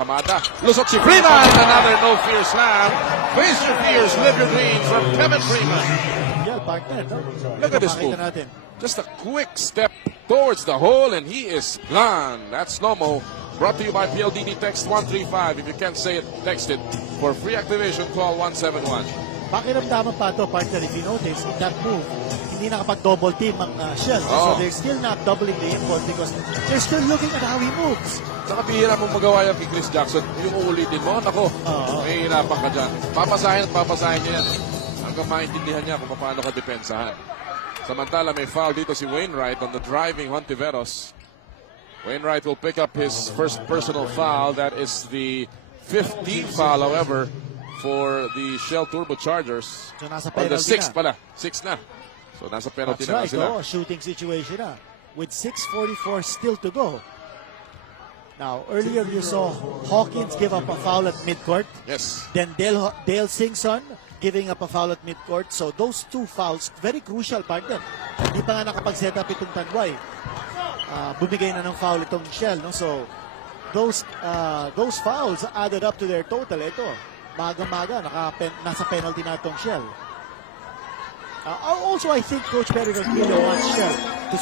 Kamada. Lusot si Freeman. Another no fear slam. Face your fears, live your dreams from Kevin Freeman. Yeah, partner. No? Look at this move. Just a quick step towards the hole and he is gone. That's slow-mo. Brought to you by PLDT Text 135. If you can't say it, text it. For free activation, call 171. Pakiramdaman pa ito, partner, if you notice, in that move, hindi nakapag-double team ang Shell. So they're still not doubling the import because they're still looking at how he moves. Saka bihira mong magawa yan kay Chris Jackson. Yung uulitin mo, nako, may hirapan ka dyan. Papasahin at papasahin niya yan. Hanggang maintindihan niya kung paano ka depensahan. Samantala, may foul dito si Wainwright on the driving Hontiveros. Wainwright will pick up his first personal foul. That is the 15th foul, however, for the Shell Turbochargers. So, nasa or the 6th na. pala. 6 na. So, nasa penalty na sila. Shooting situation na. With 6:44 still to go. Now, earlier you saw Hawkins give up a foul at midcourt. Yes. Then Dale Singson giving up a foul at midcourt. So, those two fouls, very crucial, partner. Hindi pa nga nakapag-set up itong Tanduay. Bumigay na ng foul itong Shell, no? So those fouls added up to their total. Ito, maga-maga nasa penalty na itong Shell. Also, I think Coach Perry Ronquillo wants Shell to